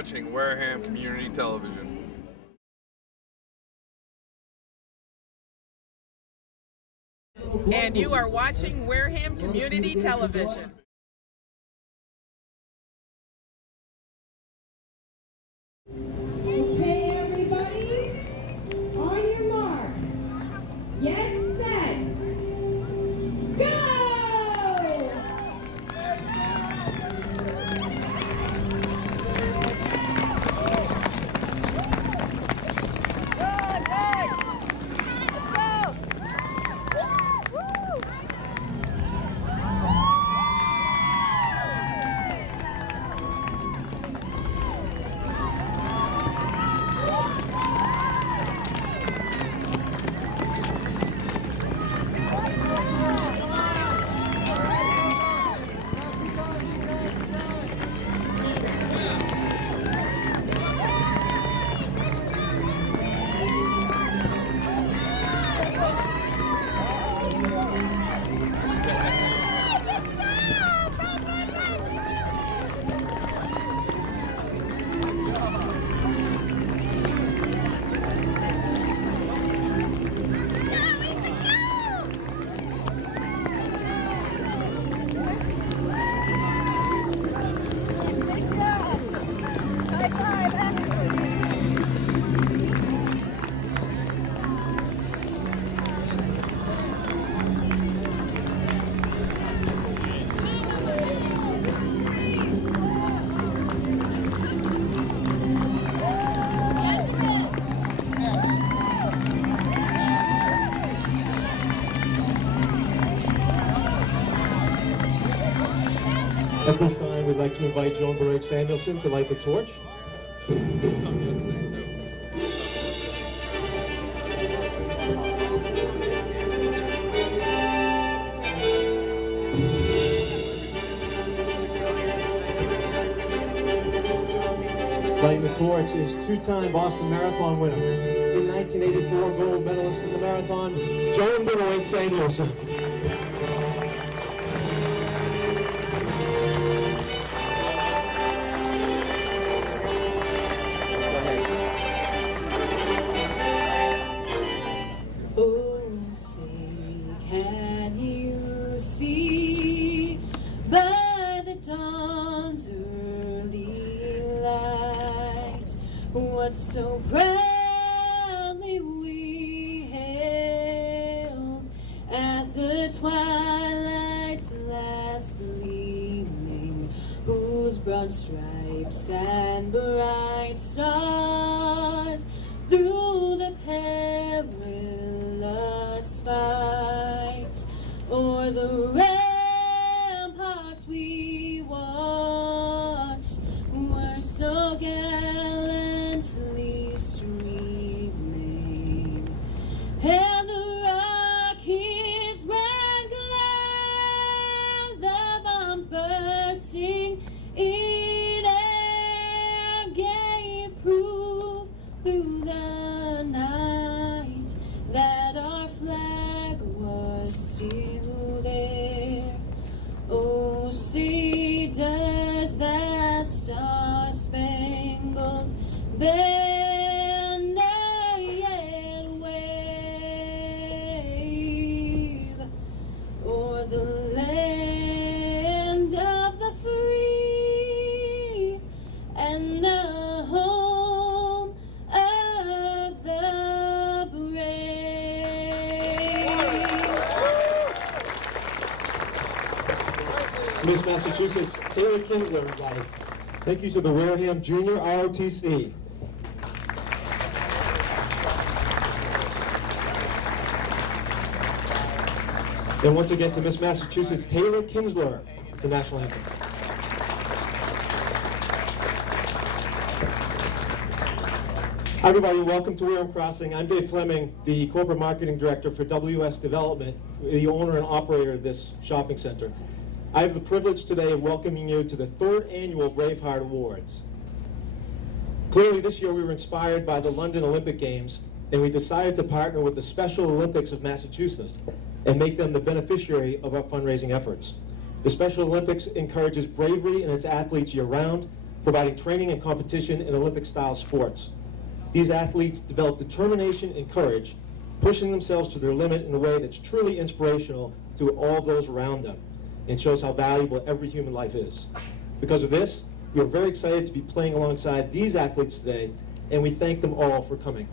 watching Wareham Community Television. And you are watching Wareham Community Television. Okay, everybody, on your mark, get set, go! At this time, we'd like to invite Joan Baruch Samuelson to light the torch. Lighting the torch is two-time Boston Marathon winner, in 1984 gold medalist in the marathon, Joan Baruch Samuelson. What so proudly we hailed at the twilight's last gleaming, whose broad stripes and bright stars through the perilous fight o'er the ramparts we watched were so gallantly streaming, and the Rockies ran glad, the bombs bursting in air gave proof through the night that our flag was still there. Oh, see, does that star-spangled banner yet wave o'er the land of the free and the home of the brave? Miss Massachusetts, Taylor Kinsler, everybody. Thank you to the Wareham Junior ROTC. And once again to Miss Massachusetts, Taylor Kinsler, the national anthem. Hi everybody, welcome to Wareham Crossing. I'm Dave Fleming, the Corporate Marketing Director for WS Development, the owner and operator of this shopping center. I have the privilege today of welcoming you to the 3rd annual Braveheart Awards. Clearly this year we were inspired by the London Olympic Games, and we decided to partner with the Special Olympics of Massachusetts and make them the beneficiary of our fundraising efforts. The Special Olympics encourages bravery in its athletes year-round providing training and competition in Olympic-style sports. These athletes develop determination and courage, pushing themselves to their limit in a way that's truly inspirational to all those around them, and shows how valuable every human life is. Because of this, we are very excited to be playing alongside these athletes today, and we thank them all for coming.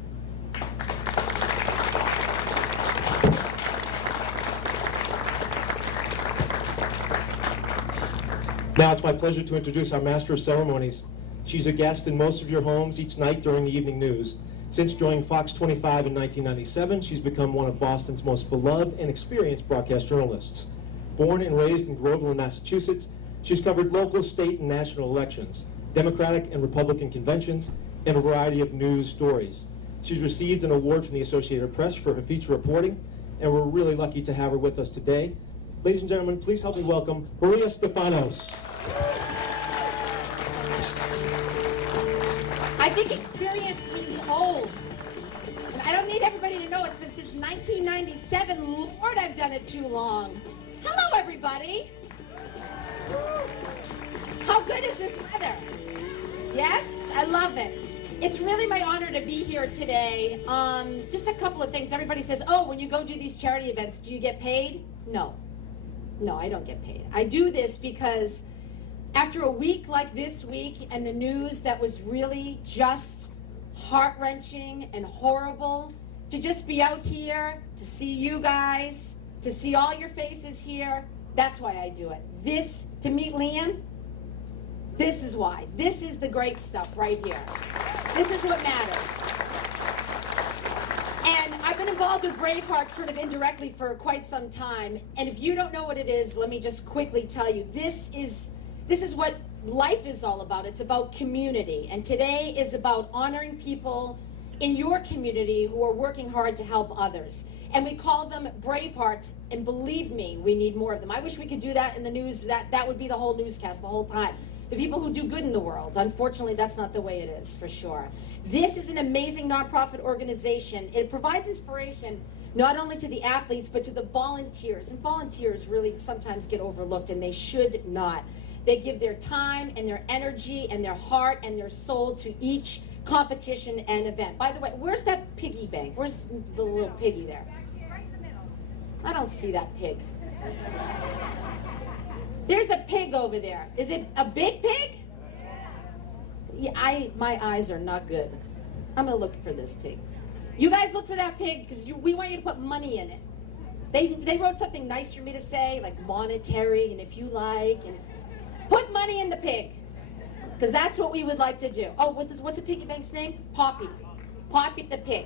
Now it's my pleasure to introduce our Master of Ceremonies. She's a guest in most of your homes each night during the evening news. Since joining Fox 25 in 1997, she's become one of Boston's most beloved and experienced broadcast journalists. Born and raised in Groveland, Massachusetts, she's covered local, state, and national elections, Democratic and Republican conventions, and a variety of news stories. She's received an award from the Associated Press for her feature reporting, and we're really lucky to have her with us today. Ladies and gentlemen, please help me welcome Maria Stefanos. I think experience means old. And I don't need everybody to know it's been since 1997. Lord, I've done it too long. Hello, everybody. How good is this weather? Yes, I love it. It's really my honor to be here today. Just a couple of things. Everybody says, oh, when you go do these charity events, do you get paid? No. No, I don't get paid. I do this because after a week like this week and the news that was really just heart-wrenching and horrible, to just be out here, to see you guys, to see all your faces here, that's why I do it. This, to meet Liam, this is why. This is the great stuff right here. This is what matters. And I've been involved with Braveheart sort of indirectly for quite some time. And if you don't know what it is, let me just quickly tell you. This is what life is all about. It's about community. And today is about honoring people in your community who are working hard to help others. And we call them Bravehearts, and believe me, we need more of them. I wish we could do that in the news. That would be the whole newscast the whole time. The people who do good in the world. Unfortunately, that's not the way it is, for sure. This is an amazing nonprofit organization. It provides inspiration not only to the athletes, but to the volunteers. And volunteers really sometimes get overlooked, and they should not. They give their time and their energy and their heart and their soul to each competition and event. By the way, where's that piggy bank? Where's the little piggy there? I don't see that pig. There's a pig over there. Is it a big pig? Yeah, my eyes are not good. I'm gonna look for this pig. You guys look for that pig because we want you to put money in it. They wrote something nice for me to say, like monetary, and if you like, and put money in the pig, because that's what we would like to do. Oh, what's a piggy bank's name? Poppy. Poppy the pig.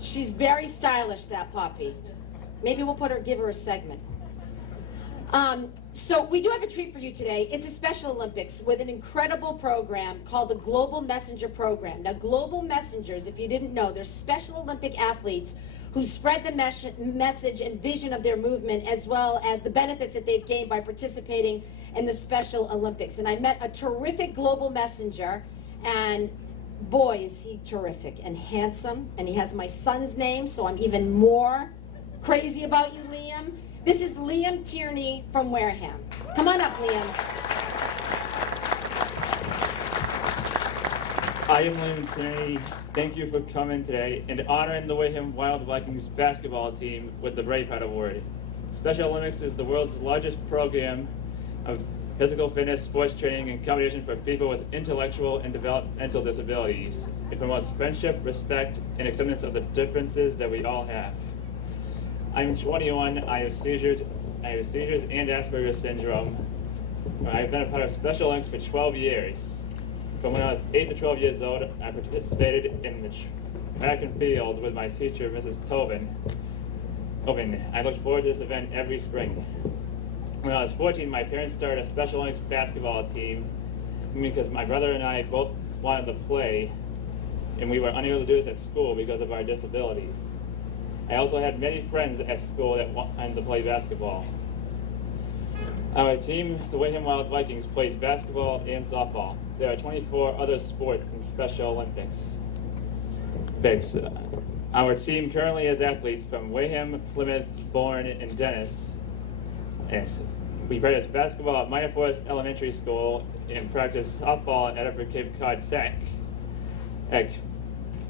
She's very stylish, that Poppy. Maybe we'll give her a segment. So we do have a treat for you today. It's a Special Olympics with an incredible program called the Global Messenger Program. Now, Global Messengers, if you didn't know, they're Special Olympic athletes who spread the message and vision of their movement, as well as the benefits that they've gained by participating in the Special Olympics. And I met a terrific Global Messenger, and boy, is he terrific and handsome, and he has my son's name, so I'm even more crazy about you, Liam. This is Liam Tierney from Wareham. Come on up, Liam. I am Liam Tierney. Thank you for coming today and honoring the Wareham Wild Vikings basketball team with the Braveheart Award. Special Olympics is the world's largest program of physical fitness, sports training, and competition for people with intellectual and developmental disabilities. It promotes friendship, respect, and acceptance of the differences that we all have. I'm 21. I have seizures and Asperger's syndrome. I've been a part of Special Olympics for 12 years. From when I was 8 to 12 years old, I participated in the track and field with my teacher, Mrs. Tobin. I looked forward to this event every spring. When I was 14, my parents started a Special Olympics basketball team because my brother and I both wanted to play, and we were unable to do this at school because of our disabilities. I also had many friends at school that wanted to play basketball. Our team, the Wareham Wild Vikings, plays basketball and softball. There are 24 other sports in Special Olympics. Our team currently has athletes from Wareham, Plymouth, Bourne, and Dennis. Yes. We practice basketball at Minor Forest Elementary School and practice softball at Edinburgh Cape Cod Tech.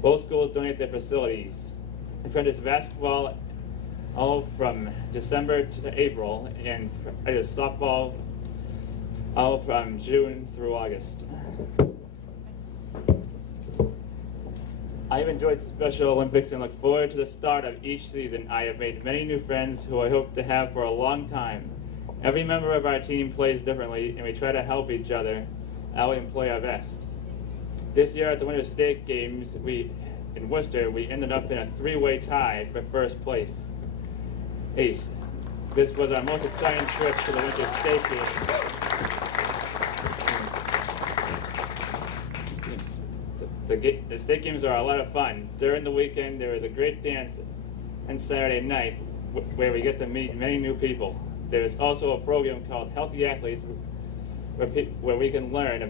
Both schools donate their facilities. We practice basketball all from December to April, and practice softball all from June through August. I have enjoyed Special Olympics and look forward to the start of each season. I have made many new friends who I hope to have for a long time. Every member of our team plays differently, and we try to help each other out and play our best. This year at the Winter State Games in Worcester, we ended up in a three-way tie for first place. Ace, this was our most exciting trip to the Winter State Games. The state games are a lot of fun. During the weekend, there is a great dance on Saturday night where we get to meet many new people. There is also a program called Healthy Athletes where we can learn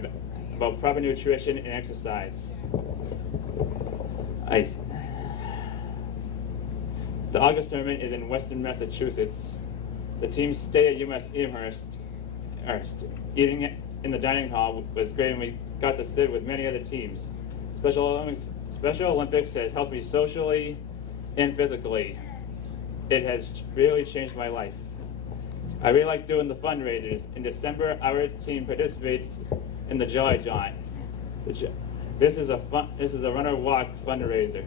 about proper nutrition and exercise. Ice. The August tournament is in Western Massachusetts. The teams stay at UMass Amherst. Eating in the dining hall was great, and we got to sit with many other teams. Special Olympics has helped me socially and physically. It has really changed my life. I really like doing the fundraisers. In December, our team participates in the Jolly Jaunt. This is a runner walk fundraiser.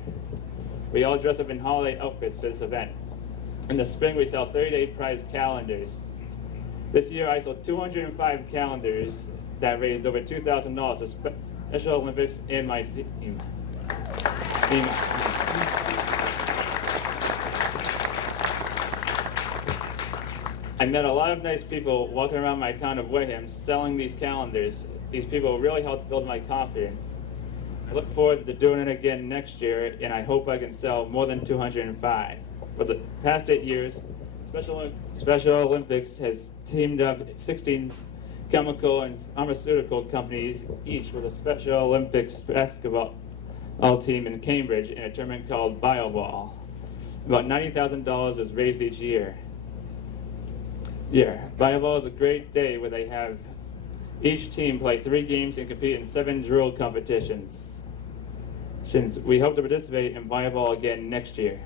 We all dress up in holiday outfits for this event. In the spring, we sell 30-day prize calendars. This year, I sold 205 calendars that raised over $2,000 for Special Olympics and my team. I met a lot of nice people walking around my town of Wareham selling these calendars. These people really helped build my confidence. I look forward to doing it again next year, and I hope I can sell more than 205. For the past 8 years, Special Olympics has teamed up 16 chemical and pharmaceutical companies, each with a Special Olympics basketball team in Cambridge in a tournament called BioBall. About $90,000 is raised each year. BioBall is a great day where they have each team play 3 games and compete in 7 drill competitions. We hope to participate in BioBall again next year.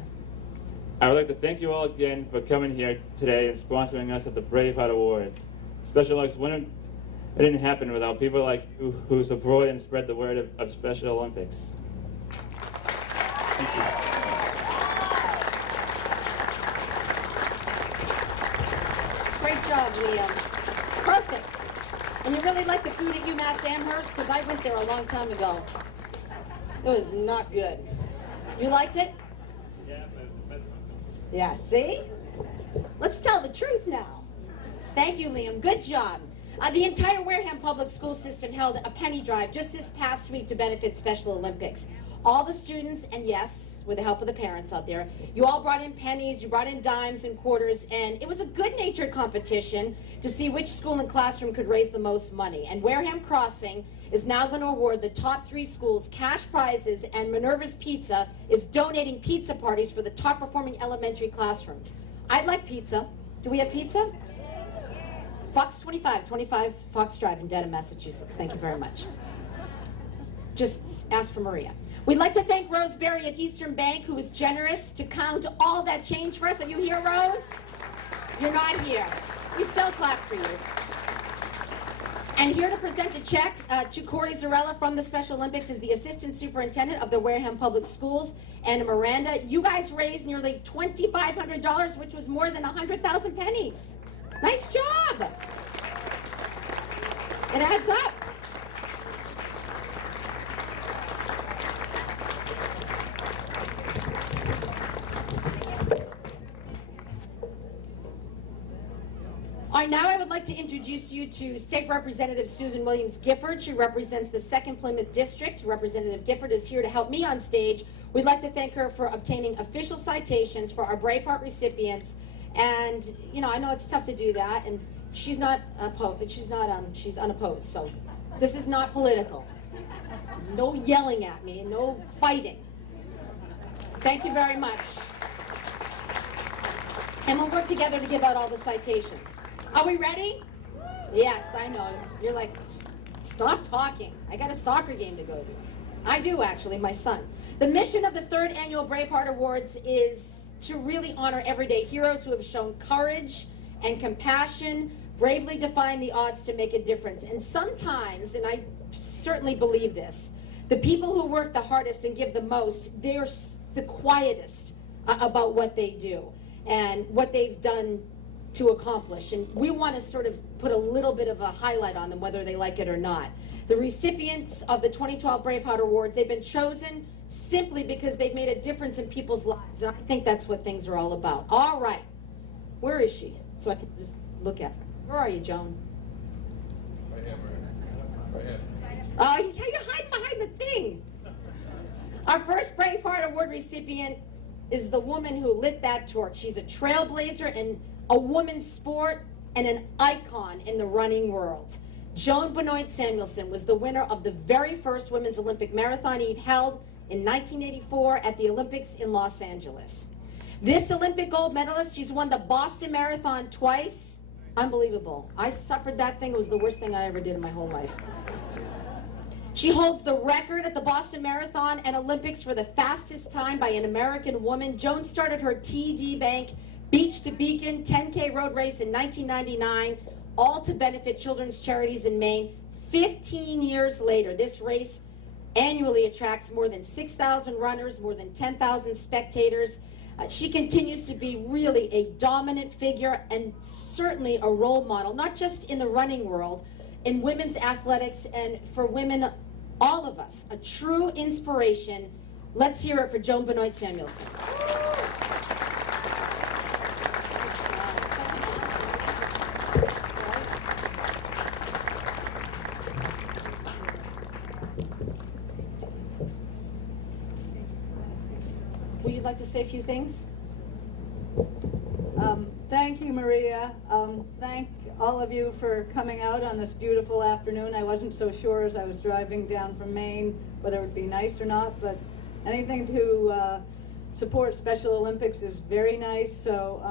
I would like to thank you all again for coming here today and sponsoring us at the Braveheart Awards. Special Olympics it didn't happen without people like you who support and spread the word of Special Olympics. Thank you. Great job, Liam. Perfect. And you really like the food at UMass Amherst? Because I went there a long time ago. It was not good. You liked it? Yeah, but the best one. Yeah, see? Let's tell the truth now. Thank you, Liam. Good job. The entire Wareham Public School System held a penny drive just this past week to benefit Special Olympics. All the students, and yes, with the help of the parents out there, you all brought in pennies, you brought in dimes and quarters, and it was a good-natured competition to see which school and classroom could raise the most money. And Wareham Crossing is now going to award the top 3 schools cash prizes, and Minerva's Pizza is donating pizza parties for the top-performing elementary classrooms. I'd like pizza. Do we have pizza? Fox 25 Fox Drive in Dedham, Massachusetts. Thank you very much. Just ask for Maria. We'd like to thank Rose Berry at Eastern Bank, who was generous to count all that change for us. Are you here, Rose? You're not here. We still clap for you. And here to present a check to Corey Zarella from the Special Olympics is the Assistant Superintendent of the Wareham Public Schools, Anna Miranda. You guys raised nearly $2,500, which was more than 100,000 pennies. Nice job. It adds up. All right, now I would like to introduce you to State Representative Susan Williams-Gifford. She represents the 2nd Plymouth District. Representative Gifford is here to help me on stage. We'd like to thank her for obtaining official citations for our Braveheart recipients. And, you know, I know it's tough to do that, and she's not opposed. She's unopposed, so this is not political. No yelling at me, no fighting. Thank you very much. And we'll work together to give out all the citations. Are we ready? Yes, I know. You're like, stop talking. I got a soccer game to go to. I do, actually, my son. The mission of the 3rd Annual Braveheart Awards is to really honor everyday heroes who have shown courage and compassion, bravely defying the odds to make a difference. And sometimes, and I certainly believe this, the people who work the hardest and give the most, they're the quietest about what they do and what they've done to accomplish. And we want to sort of put a little bit of a highlight on them, whether they like it or not. The recipients of the 2012 Braveheart Awards, they've been chosen simply because they've made a difference in people's lives. And I think that's what things are all about. All right. Where is she? So I can just look at her. Where are you, Joan? Right here, Right here. Oh, you're hiding behind the thing. Our first Braveheart Award recipient is the woman who lit that torch. She's a trailblazer in a woman's sport and an icon in the running world. Joan Benoit Samuelson was the winner of the very first women's Olympic marathon Eve held in 1984 at the Olympics in Los Angeles. This Olympic gold medalist, she's won the Boston Marathon twice. Unbelievable. I suffered that thing. It was the worst thing I ever did in my whole life. She holds the record at the Boston Marathon and Olympics for the fastest time by an American woman. Joan started her TD Bank Beach to Beacon 10K road race in 1999, all to benefit children's charities in Maine. 15 years later, this race annually attracts more than 6,000 runners, more than 10,000 spectators. She continues to be really a dominant figure and certainly a role model, not just in the running world, in women's athletics and for women, all of us, a true inspiration. Let's hear it for Joan Benoit Samuelson. Would you like to say a few things? Thank you, Maria. Thank all of you for coming out on this beautiful afternoon. I wasn't so sure as I was driving down from Maine whether it would be nice or not, but anything to support Special Olympics is very nice. So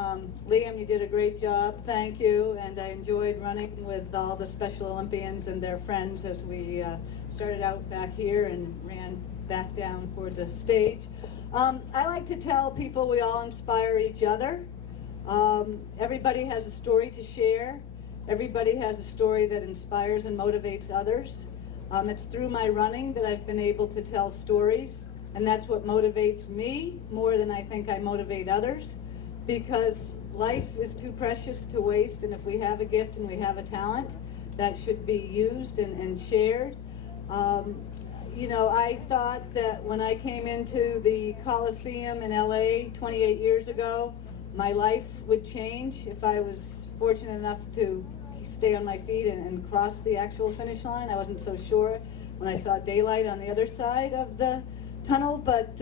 Liam, you did a great job. Thank you. And I enjoyed running with all the Special Olympians and their friends as we started out back here and ran back down for the stage. I like to tell people we all inspire each other. Everybody has a story to share. Everybody has a story that inspires and motivates others. It's through my running that I've been able to tell stories, and that's what motivates me more than I think I motivate others, because life is too precious to waste, and if we have a gift and we have a talent, that should be used and shared. You know, I thought that when I came into the Coliseum in LA 28 years ago, my life would change if I was fortunate enough to stay on my feet and cross the actual finish line. I wasn't so sure when I saw daylight on the other side of the tunnel, but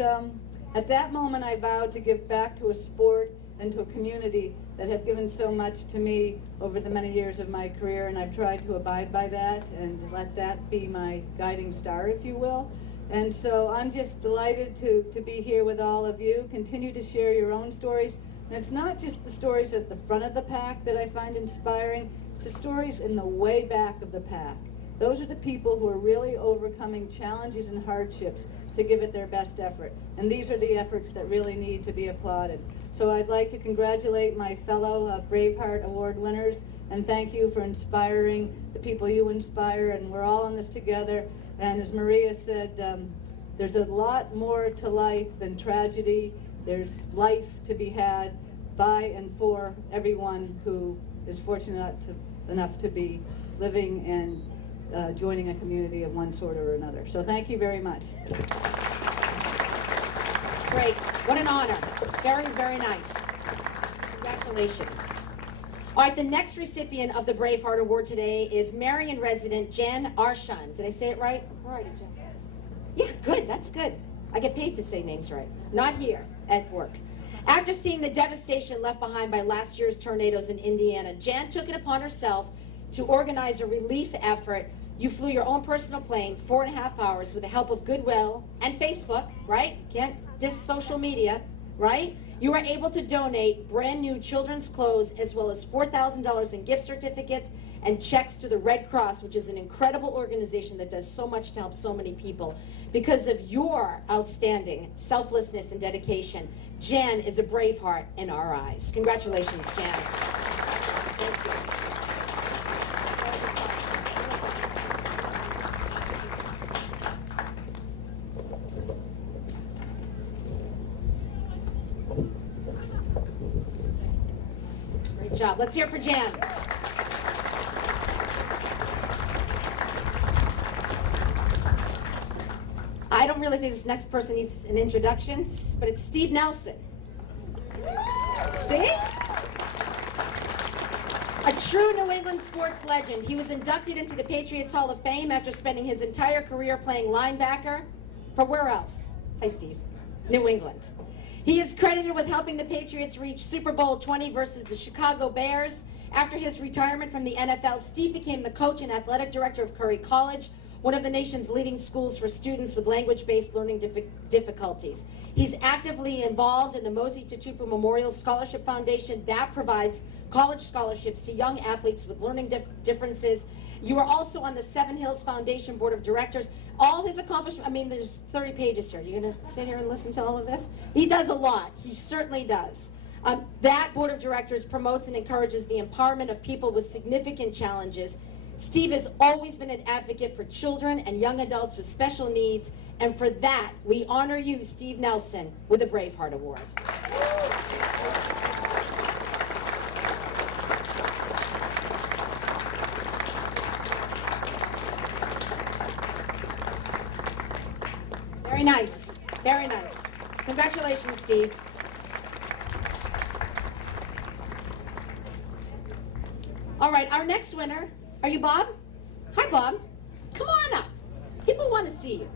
at that moment I vowed to give back to a sport and to a community that have given so much to me over the many years of my career, and I've tried to abide by that and let that be my guiding star, if you will. And so I'm just delighted to be here with all of you. Continue to share your own stories. And it's not just the stories at the front of the pack that I find inspiring, it's the stories in the way back of the pack. Those are the people who are really overcoming challenges and hardships to give it their best effort. And these are the efforts that really need to be applauded. So I'd like to congratulate my fellow Braveheart Award winners and thank you for inspiring the people you inspire, and we're all in this together. And as Maria said, there's a lot more to life than tragedy. There's life to be had by and for everyone who is fortunate enough to be living and joining a community of one sort or another. So thank you very much. Great. What an honor. Very, very nice. Congratulations. All right, the next recipient of the Braveheart Award today is Marion resident Jen Arshan. Did I say it right? Where are you, Jen? Yeah, good. That's good. I get paid to say names right. Not here, at work. After seeing the devastation left behind by last year's tornadoes in Indiana, Jan took it upon herself to organize a relief effort. You flew your own personal plane 4.5 hours with the help of Goodwill and Facebook, right? Can't diss social media, right? You are able to donate brand new children's clothes as well as $4,000 in gift certificates and checks to the Red Cross, which is an incredible organization that does so much to help so many people. Because of your outstanding selflessness and dedication, Jan is a Braveheart in our eyes. Congratulations, Jan. Thank you. Great job. Let's hear it for Jan. I don't really think this next person needs an introduction, but it's Steve Nelson. See? A true New England sports legend. He was inducted into the Patriots Hall of Fame after spending his entire career playing linebacker for where else? Hi, Steve. New England. He is credited with helping the Patriots reach Super Bowl 20 versus the Chicago Bears. After his retirement from the NFL, Steve became the coach and athletic director of Curry College, one of the nation's leading schools for students with language-based learning difficulties. He's actively involved in the Mosey Tatupu Memorial Scholarship Foundation that provides college scholarships to young athletes with learning differences. You are also on the Seven Hills Foundation Board of Directors. All his accomplishments, I mean, there's 30 pages here. You're going to sit here and listen to all of this? He does a lot. He certainly does. That Board of Directors promotes and encourages the empowerment of people with significant challenges. Steve has always been an advocate for children and young adults with special needs, and for that, we honor you, Steve Nelson, with a Braveheart Award. Very nice. Very nice. Congratulations, Steve. All right, our next winner. Are you Bob? Hi, Bob. Come on up. People want to see you.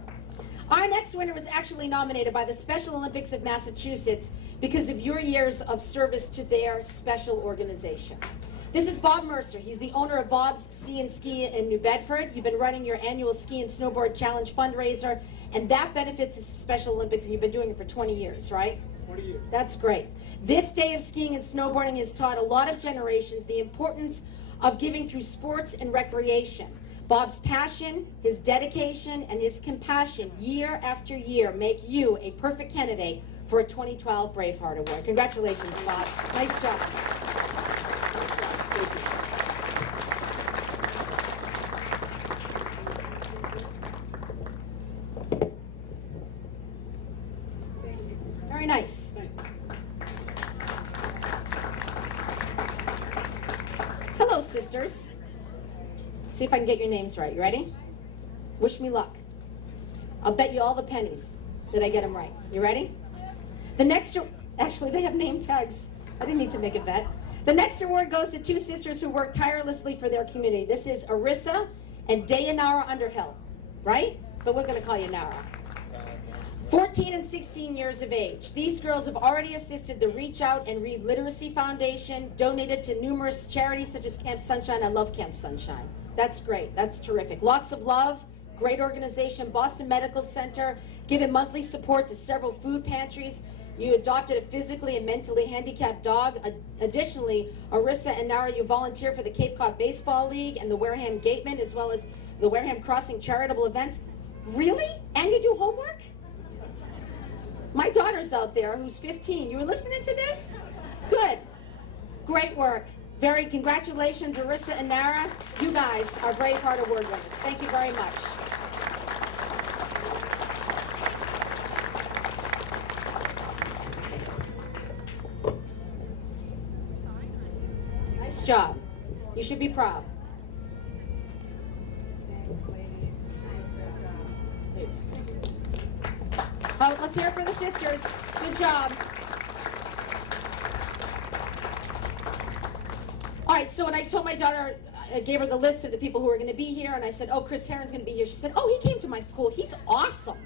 Our next winner was actually nominated by the Special Olympics of Massachusetts because of your years of service to their special organization. This is Bob Mercer. He's the owner of Bob's Sea and Ski in New Bedford. You've been running your annual Ski and Snowboard Challenge fundraiser, and that benefits the Special Olympics, and you've been doing it for 20 years, right? 20 years. That's great. This day of skiing and snowboarding has taught a lot of generations the importance of giving through sports and recreation. Bob's passion, his dedication, and his compassion year after year make you a perfect candidate for a 2012 Braveheart Award. Congratulations, Bob. Nice job. Very nice. Hello, sisters. Let's see if I can get your names right. You ready? Wish me luck. I'll bet you all the pennies that I get them right. You ready? The next, actually, they have name tags. I didn't mean to make a bet. The next award goes to two sisters who work tirelessly for their community. This is Arissa and Dayanara Underhill, right? But we're going to call you Nara. 14 and 16 years of age. These girls have already assisted the Reach Out and Read Literacy Foundation, donated to numerous charities such as Camp Sunshine. I love Camp Sunshine. That's great. That's terrific. Lots of love. Great organization. Boston Medical Center, given monthly support to several food pantries. You adopted a physically and mentally handicapped dog. Additionally, Arissa and Nara, you volunteer for the Cape Cod Baseball League and the Wareham Gateman, as well as the Wareham Crossing charitable events. Really? And you do homework? My daughter's out there who's 15. You were listening to this? Good. Great work. Very congratulations, Arissa and Nara. You guys are Braveheart Award winners. Thank you very much. Nice job. You should be proud. Oh, let's hear it for the sisters. Good job. All right, so when I told my daughter, I gave her the list of the people who were going to be here, and I said, oh, Chris Herron's going to be here. She said, oh, he came to my school. He's awesome.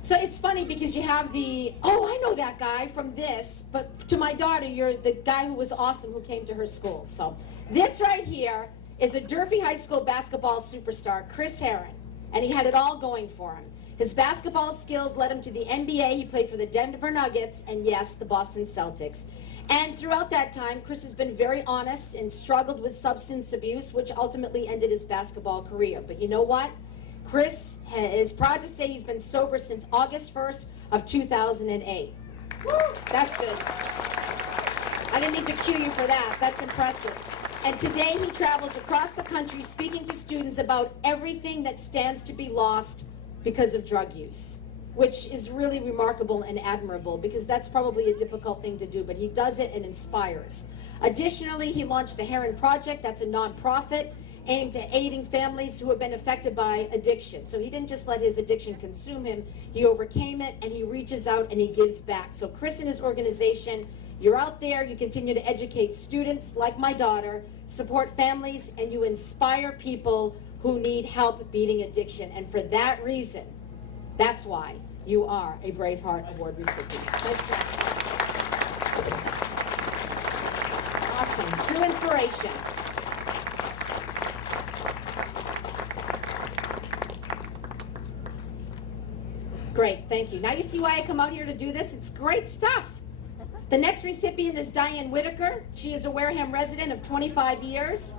So it's funny because you have the, oh, I know that guy from this, but to my daughter, you're the guy who was awesome who came to her school. So this right here is a Durfee High School basketball superstar, Chris Herron, and he had it all going for him. His basketball skills led him to the NBA. He played for the Denver Nuggets and, yes, the Boston Celtics. And throughout that time, Chris has been very honest and struggled with substance abuse, which ultimately ended his basketball career. But you know what? Chris is proud to say he's been sober since August 1st of 2008. Woo! That's good. I didn't need to cue you for that. That's impressive. And today he travels across the country speaking to students about everything that stands to be lost because of drug use, which is really remarkable and admirable because that's probably a difficult thing to do, but he does it and inspires. Additionally, he launched the Heron Project. That's a nonprofit aimed at aiding families who have been affected by addiction. So he didn't just let his addiction consume him, he overcame it, and he reaches out and he gives back. So Chris and his organization, you're out there, you continue to educate students like my daughter, support families, and you inspire people who need help beating addiction. And for that reason, that's why you are a Braveheart Award recipient. Nice job. Awesome. True inspiration. Great, thank you. Now you see why I come out here to do this? It's great stuff. The next recipient is Diane Whitaker. She is a Wareham resident of 25 years.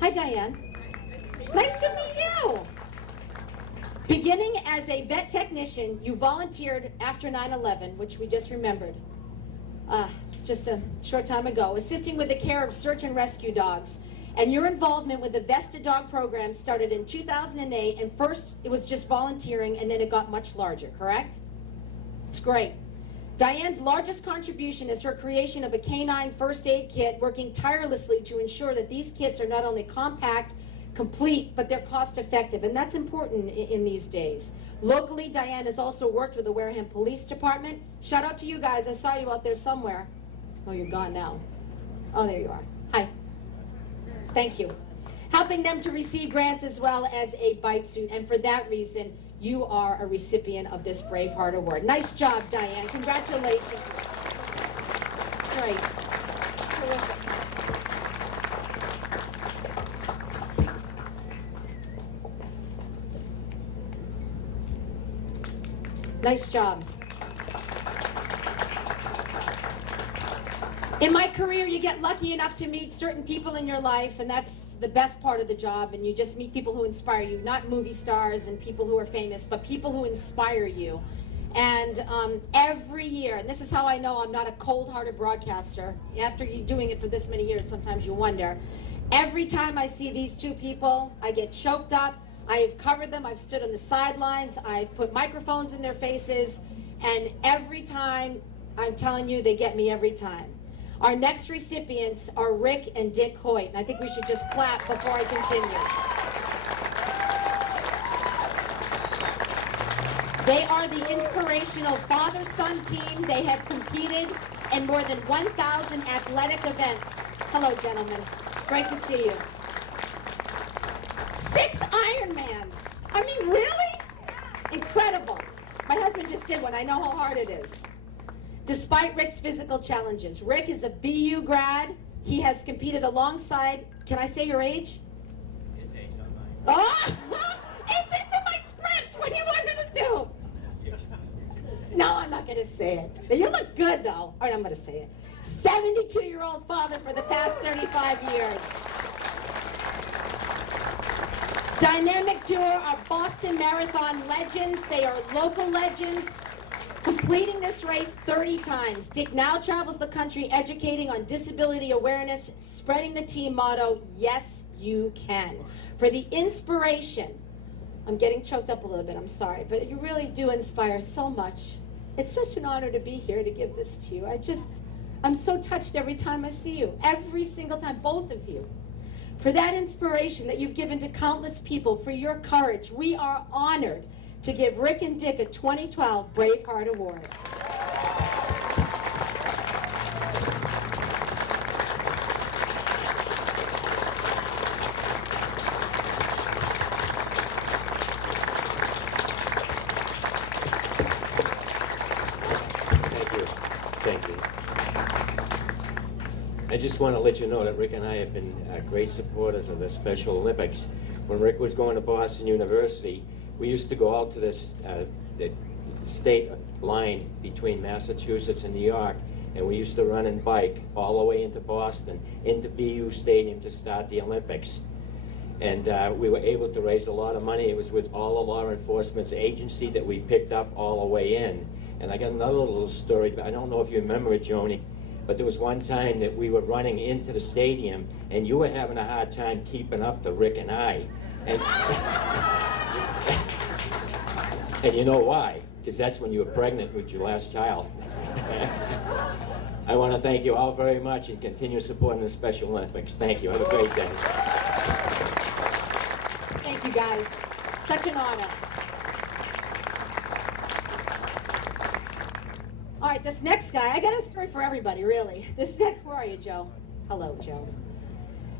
Hi, Diane. Nice to meet you. Beginning as a vet technician, you volunteered after 9/11, which we just remembered, just a short time ago, assisting with the care of search and rescue dogs. And your involvement with the Vested Dog program started in 2008, and first it was just volunteering, and then it got much larger, correct? It's great. Diane's largest contribution is her creation of a canine first aid kit, working tirelessly to ensure that these kits are not only compact, complete, but they're cost effective, and that's important in these days. Locally, Diane has also worked with the Wareham Police Department. Shout out to you guys, I saw you out there somewhere. Oh, you're gone now. Oh, there you are. Hi. Thank you. Helping them to receive grants as well as a bite suit, and for that reason, you are a recipient of this Braveheart Award. Nice job, Diane. Congratulations. Great. Terrific. Nice job. In my career, you get lucky enough to meet certain people in your life, and that's the best part of the job, and you just meet people who inspire you, not movie stars and people who are famous, but people who inspire you. And every year, and this is how I know I'm not a cold-hearted broadcaster, after you doing it for this many years, sometimes you wonder. Every time I see these two people, I get choked up. I have covered them, I've stood on the sidelines, I've put microphones in their faces, and every time, I'm telling you, they get me every time. Our next recipients are Rick and Dick Hoyt, and I think we should just clap before I continue. They are the inspirational father-son team. They have competed in more than 1,000 athletic events. Hello, gentlemen. Great to see you. 6 Ironmans. I mean, really? Incredible. My husband just did one. I know how hard it is. Despite Rick's physical challenges, Rick is a BU grad. He has competed alongside, can I say your age? His age, not mine. Oh, it's in my script. What do you want me to do? No, I'm not going to say it. Now, you look good, though. All right, I'm going to say it. 72-year-old father for the past 35 years. Dynamic duo are Boston Marathon legends. They are local legends, completing this race 30 times. Dick now travels the country educating on disability awareness, spreading the team motto, yes, you can. For the inspiration, I'm getting choked up a little bit, I'm sorry, but you really do inspire so much. It's such an honor to be here to give this to you. I'm so touched every time I see you, every single time, both of you. For that inspiration that you've given to countless people, for your courage, we are honored to give Rick and Dick a 2012 Braveheart Award. Thank you. I just want to let you know that Rick and I have been great supporters of the Special Olympics. When Rick was going to Boston University, we used to go out to the state line between Massachusetts and New York, and we used to run and bike all the way into Boston, into BU Stadium to start the Olympics. And we were able to raise a lot of money. It was with all the law enforcement agency that we picked up all the way in. And I got another little story. I don't know if you remember it, Joni, but there was one time that we were running into the stadium, and you were having a hard time keeping up to Rick and I. And, and you know why? Because that's when you were pregnant with your last child. I want to thank you all very much and continue supporting the Special Olympics. Thank you. Have a great day. Thank you, guys. Such an honor. All right, this next guy, I got a story for everybody, really. Where are you, Joe? Hello, Joe.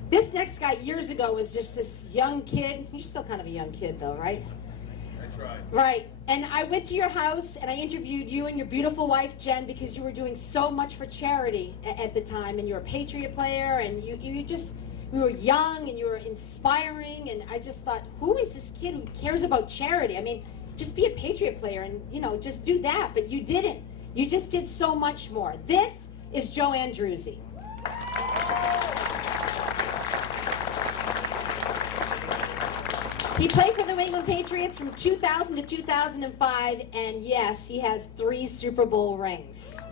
This next guy, years ago, was just this young kid. You're still kind of a young kid, though, right? I tried. Right. And I went to your house, and I interviewed you and your beautiful wife, Jen, because you were doing so much for charity at the time, and you're a Patriot player, and you were young, and you were inspiring, and I just thought, who is this kid who cares about charity? I mean, just be a Patriot player and, just do that, but you didn't. You just did so much more. This is Joe Andruzzi. He played for the New England Patriots from 2000 to 2005, and yes, he has 3 Super Bowl rings.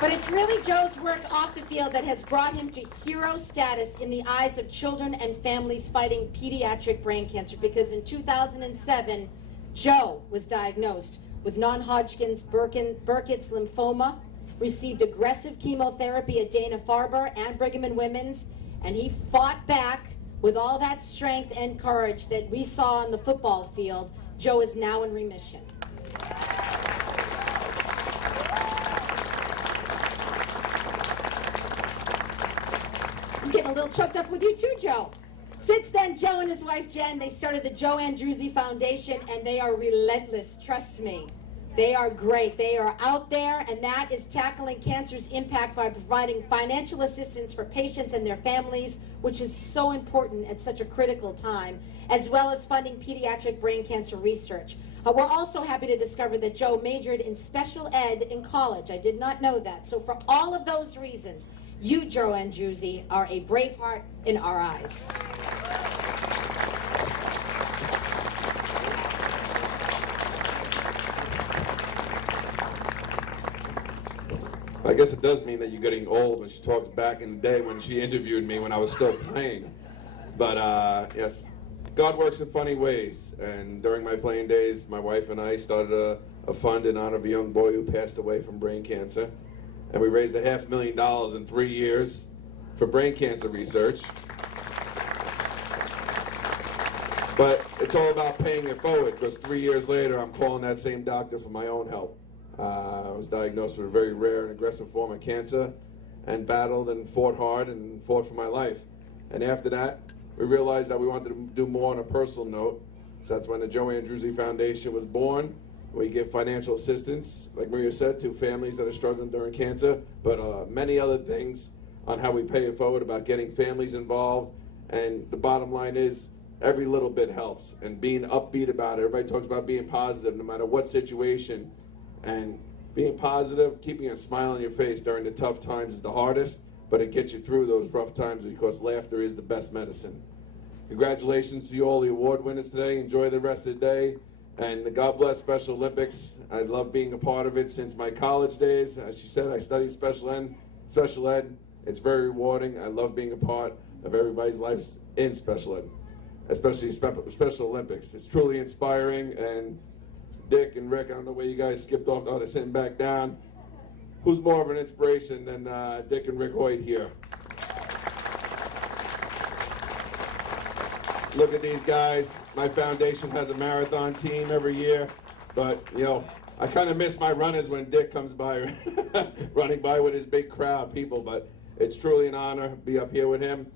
But it's really Joe's work off the field that has brought him to hero status in the eyes of children and families fighting pediatric brain cancer, because in 2007, Joe was diagnosed with non-Hodgkin's Burkitt's lymphoma, received aggressive chemotherapy at Dana-Farber and Brigham and Women's, and he fought back with all that strength and courage that we saw on the football field. Joe is now in remission. I'm getting a little choked up with you too, Joe. Since then, Joe and his wife Jen, they started the Joe Andruzzi Foundation, and they are relentless, trust me. They are great. They are out there, and that is tackling cancer's impact by providing financial assistance for patients and their families, which is so important at such a critical time, as well as funding pediatric brain cancer research. We're also happy to discover that Joe majored in special ed in college. I did not know that. So for all of those reasons, you, Joe Andruzzi, are a Braveheart in our eyes. I guess it does mean that you're getting old when she talks back in the day when she interviewed me when I was still playing. But yes, God works in funny ways. And during my playing days, my wife and I started a fund in honor of a young boy who passed away from brain cancer. And we raised $500,000 in 3 years for brain cancer research. But it's all about paying it forward, because 3 years later, I'm calling that same doctor for my own help. I was diagnosed with a very rare and aggressive form of cancer, and battled and fought hard and fought for my life. And after that, we realized that we wanted to do more on a personal note. So that's when the Joe Andruzzi Foundation was born. We give financial assistance, like Maria said, to families that are struggling during cancer, but many other things on how we pay it forward, about getting families involved. And the bottom line is, every little bit helps, and being upbeat about it. Everybody talks about being positive no matter what situation. And being positive, keeping a smile on your face during the tough times is the hardest, but it gets you through those rough times, because laughter is the best medicine. Congratulations to you all, the award winners today. Enjoy the rest of the day. And God bless Special Olympics. I love being a part of it since my college days. As she said, I studied special ed. It's very rewarding. I love being a part of everybody's lives in special ed, especially Special Olympics. It's truly inspiring. And Dick and Rick, I don't know where you guys skipped off. Oh, they're sitting back down. Who's more of an inspiration than Dick and Rick Hoyt here? Look at these guys. My foundation has a marathon team every year, but I kind of miss my runners when Dick comes by, running by with his big crowd of people. But it's truly an honor to be up here with him.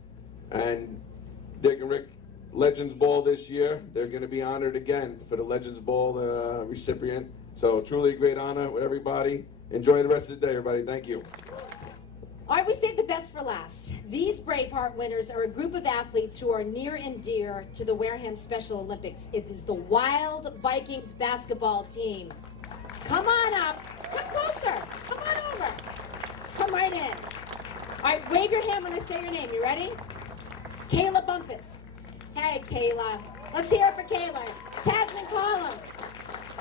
And Dick and Rick, Legends Ball this year. They're going to be honored again for the Legends Ball recipient. So truly a great honor with everybody. Enjoy the rest of the day, everybody. Thank you. All right, we saved the best for last. These Braveheart winners are a group of athletes who are near and dear to the Wareham Special Olympics. It is the Wild Vikings basketball team. Come on up. Come closer. Come on over. Come right in. All right, wave your hand when I say your name. You ready? Kayla Bumpus. Hey, Kayla. Let's hear it for Kayla. Tasman Collum.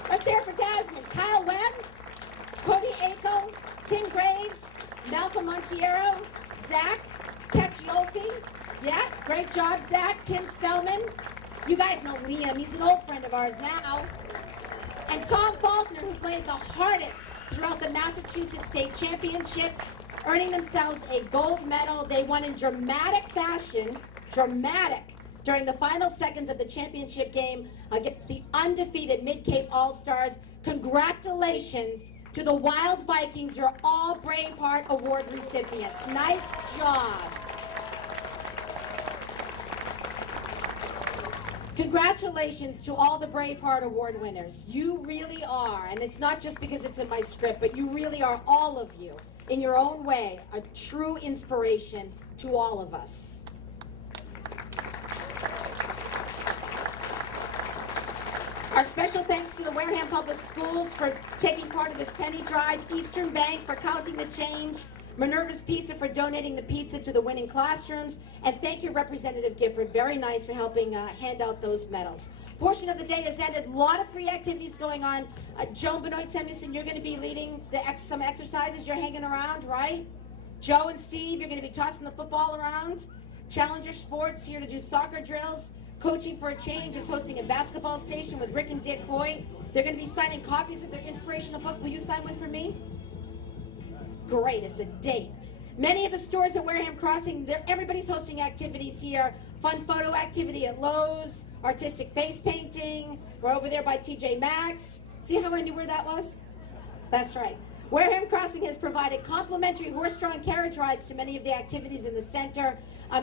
Let's hear it for Tasman. Kyle Webb. Cody Akel. Tim Graves. Malcolm Montiero, Zach Ketchiolfi. Yeah, great job, Zach. Tim Spellman. You guys know Liam. He's an old friend of ours now. And Tom Faulkner, who played the hardest throughout the Massachusetts State Championships, earning themselves a gold medal. They won in dramatic fashion, during the final seconds of the championship game against the undefeated Mid-Cape All-Stars. Congratulations to the Wild Vikings. You're all Braveheart Award recipients. Nice job. Congratulations to all the Braveheart Award winners. You really are, and it's not just because it's in my script, but you really are, all of you, in your own way, a true inspiration to all of us. Our special thanks to the Wareham Public Schools for taking part of this penny drive, Eastern Bank for counting the change, Minerva's Pizza for donating the pizza to the winning classrooms, and thank you, Representative Gifford, very nice for helping hand out those medals. Portion of the day has ended. A lot of free activities going on. Joan Benoit Samuelson, you're going to be leading some exercises. You're hanging around, right? Joe and Steve, you're going to be tossing the football around. Challenger Sports here to do soccer drills. Coaching for a Change is hosting a basketball station with Rick and Dick Hoyt. They're going to be signing copies of their inspirational book. Will you sign one for me? Great, it's a date. Many of the stores at Wareham Crossing, everybody's hosting activities here. Fun photo activity at Lowe's, artistic face painting. We're over there by TJ Maxx. See how I knew where that was? That's right. Wareham Crossing has provided complimentary horse-drawn carriage rides to many of the activities in the center.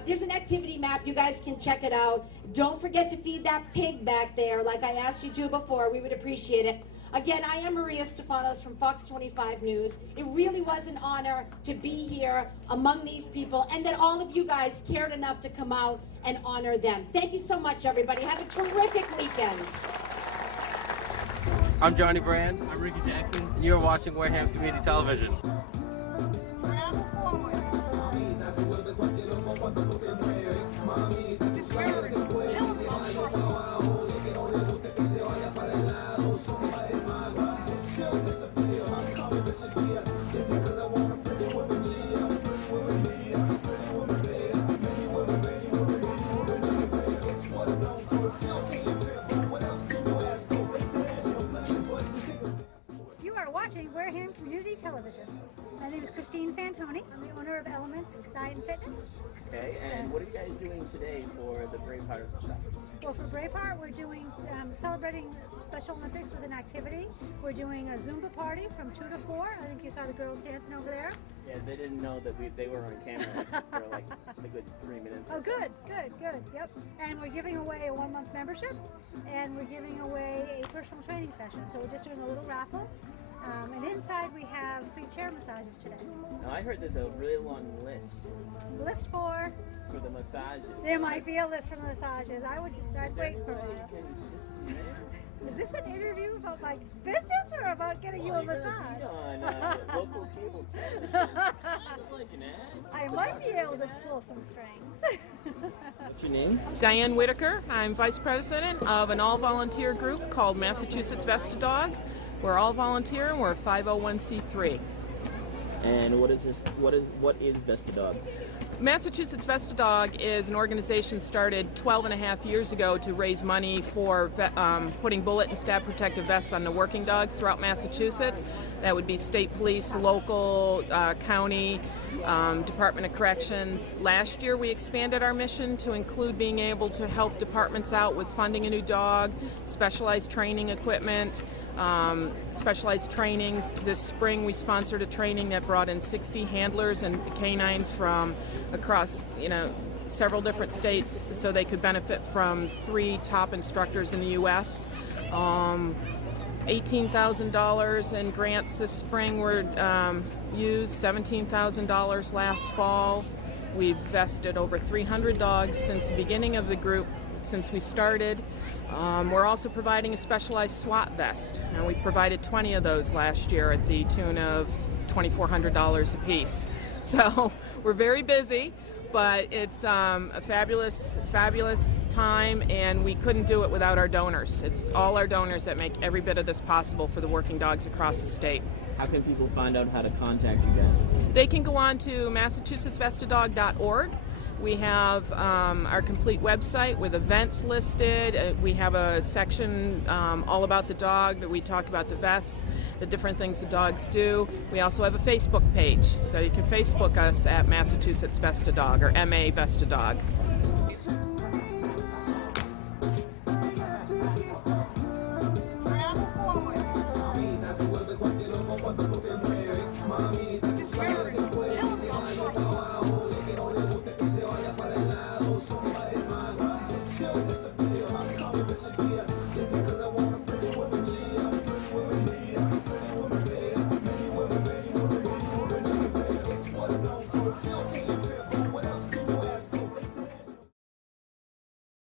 There's an activity map. You guys can check it out. Don't forget to feed that pig back there like I asked you to before. We would appreciate it. Again, I am Maria Stefanos from Fox 25 News. It really was an honor to be here among these people and that all of you guys cared enough to come out and honor them. Thank you so much, everybody. Have a terrific weekend. I'm Johnny Brand. I'm Ricky Jackson. And you're watching Wareham Community Television. Wareham Community Television. My name is Christine Fantoni. I'm the owner of Elements Diet and Fitness. Okay, and what are you guys doing today for the Braveheart stuff? Well, for Braveheart, we're doing celebrating Special Olympics with an activity. We're doing a Zumba party from 2 to 4. I think you saw the girls dancing over there. Yeah, they didn't know that they were on camera for like a good 3 minutes. Oh, good. Yep. And we're giving away a 1-month membership, and we're giving away a personal training session. So we're just doing a little raffle. And inside we have free chair massages today. Now I heard there's a really long list. List for the massages. There might be a list for the massages. I'd wait for it. Is this an interview about my business or about getting you a massage? On local cable television. I might be able to pull some strings. What's your name? Diane Whitaker. I'm vice president of an all-volunteer group called Massachusetts Vesta Dog. We're all volunteer and we're 501c3. And what is this? What is Vesta Dog? Massachusetts Vesta Dog is an organization started 12 and a half years ago to raise money for putting bullet and stab protective vests on the working dogs throughout Massachusetts. That would be state police, local, county, Department of Corrections. Last year we expanded our mission to include being able to help departments out with funding a new dog, specialized training equipment, specialized trainings. This spring we sponsored a training that brought in 60 handlers and canines from across, several different states so they could benefit from 3 top instructors in the U.S. $18,000 in grants this spring were used, $17,000 last fall. We've vested over 300 dogs since the beginning of the group, since we started. We're also providing a specialized SWAT vest, and we provided 20 of those last year at the tune of $2,400 a piece. So we're very busy, but it's a fabulous time, and we couldn't do it without our donors. It's all our donors that make every bit of this possible for the working dogs across the state. How can people find out how to contact you guys? They can go on to MassachusettsVestadog.org. We have our complete website with events listed. We have a section all about the dog that we talk about the vests, the different things the dogs do. We also have a Facebook page, so you can Facebook us at Massachusetts Vestadog or MA Vestadog.